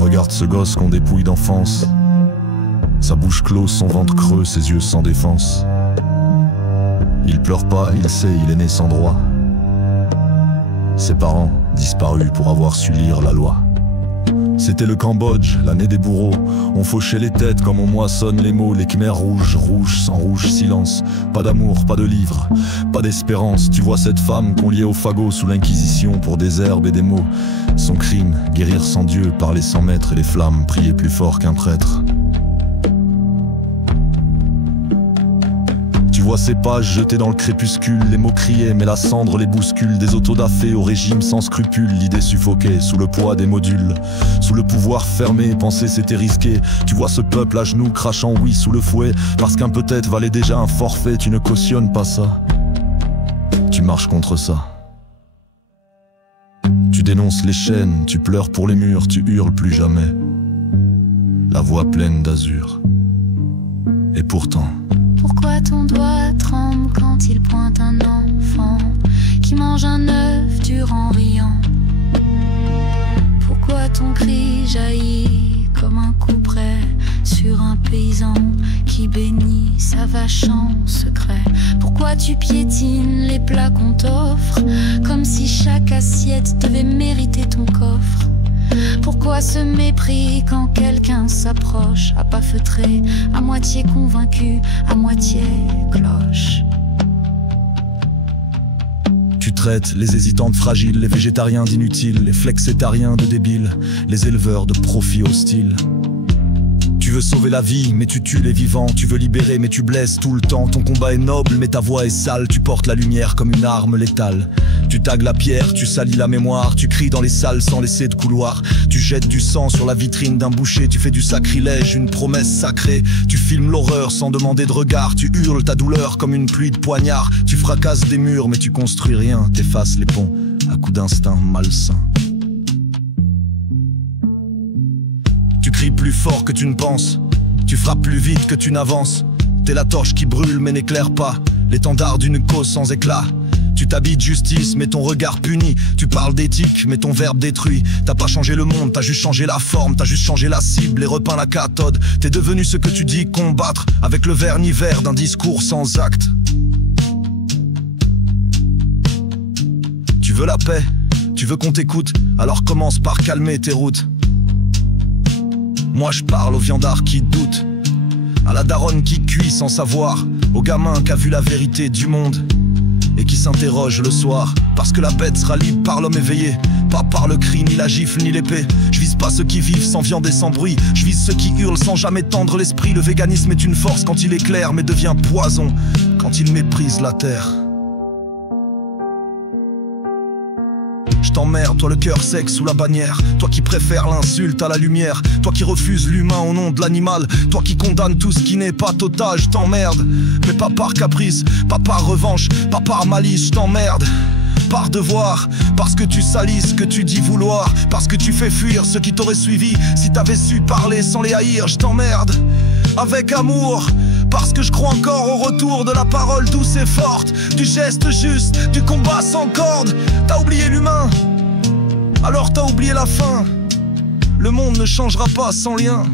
Regarde ce gosse qu'on dépouille d'enfance. Sa bouche close, son ventre creux, ses yeux sans défense. Il pleure pas, il sait, il est né sans droit. Ses parents, disparus pour avoir su lire la loi. C'était le Cambodge, l'année des bourreaux. On fauchait les têtes comme on moissonne les mots. Les Khmers rouges, rouges, sans rouge, silence. Pas d'amour, pas de livre, pas d'espérance. Tu vois cette femme qu'on liait au fagot sous l'inquisition pour des herbes et des mots. Son crime, guérir sans Dieu, parler sans maître. Et les flammes, prier plus fort qu'un prêtre. Tu vois ces pages jetées dans le crépuscule. Les mots criaient mais la cendre les bouscule. Des autodafés au régime sans scrupules. L'idée suffoquée sous le poids des modules. Sous le pouvoir fermé, penser c'était risqué. Tu vois ce peuple à genoux crachant oui sous le fouet. Parce qu'un peut-être valait déjà un forfait. Tu ne cautionnes pas ça. Tu marches contre ça. Tu dénonces les chaînes, tu pleures pour les murs. Tu hurles plus jamais. La voix pleine d'azur. Et pourtant... Pourquoi ton doigt tremble quand il pointe un enfant qui mange un œuf dur en riant? Pourquoi ton cri jaillit comme un couperet sur un paysan qui bénit sa vache en secret? Pourquoi tu piétines les plats qu'on t'offre comme si chaque assiette devait mériter ton coffre? Pourquoi ce mépris quand quelqu'un s'approche, à pas feutré, à moitié convaincu, à moitié cloche? Tu traites les hésitants de fragiles, les végétariens d'inutiles, les flexétariens de débiles, les éleveurs de profits hostiles. Tu veux sauver la vie, mais tu tues les vivants. Tu veux libérer, mais tu blesses tout le temps. Ton combat est noble, mais ta voix est sale. Tu portes la lumière comme une arme létale. Tu tagues la pierre, tu salis la mémoire. Tu cries dans les salles sans laisser de couloir. Tu jettes du sang sur la vitrine d'un boucher. Tu fais du sacrilège une promesse sacrée. Tu filmes l'horreur sans demander de regard. Tu hurles ta douleur comme une pluie de poignards. Tu fracasses des murs, mais tu construis rien. T'effaces les ponts à coups d'instinct malsain. Tu cries plus fort que tu ne penses. Tu frappes plus vite que tu n'avances. T'es la torche qui brûle mais n'éclaire pas. L'étendard d'une cause sans éclat. Tu t'habilles de justice mais ton regard punit. Tu parles d'éthique mais ton verbe détruit. T'as pas changé le monde, t'as juste changé la forme. T'as juste changé la cible et repeint la cathode. T'es devenu ce que tu dis combattre, avec le vernis vert d'un discours sans acte. Tu veux la paix, tu veux qu'on t'écoute. Alors commence par calmer tes routes. Moi je parle au viandard qui doute, à la daronne qui cuit sans savoir, au gamin qui a vu la vérité du monde et qui s'interroge le soir. Parce que la bête sera libre par l'homme éveillé, pas par le cri, ni la gifle, ni l'épée. Je vise pas ceux qui vivent sans viande et sans bruit. Je vise ceux qui hurlent sans jamais tendre l'esprit. Le véganisme est une force quand il éclaire, mais devient poison quand il méprise la terre. Je t'emmerde, toi le cœur sec sous la bannière. Toi qui préfères l'insulte à la lumière. Toi qui refuses l'humain au nom de l'animal. Toi qui condamne tout ce qui n'est pas total. Je t'emmerde, mais pas par caprice, pas par revanche, pas par malice. Je t'emmerde par devoir, parce que tu salis ce que tu dis vouloir. Parce que tu fais fuir ceux qui t'auraient suivi si t'avais su parler sans les haïr. Je t'emmerde avec amour, parce que je crois encore au retour de la parole douce et forte, du geste juste, du combat sans corde. T'as oublié l'humain, alors t'as oublié la fin. Le monde ne changera pas sans lien.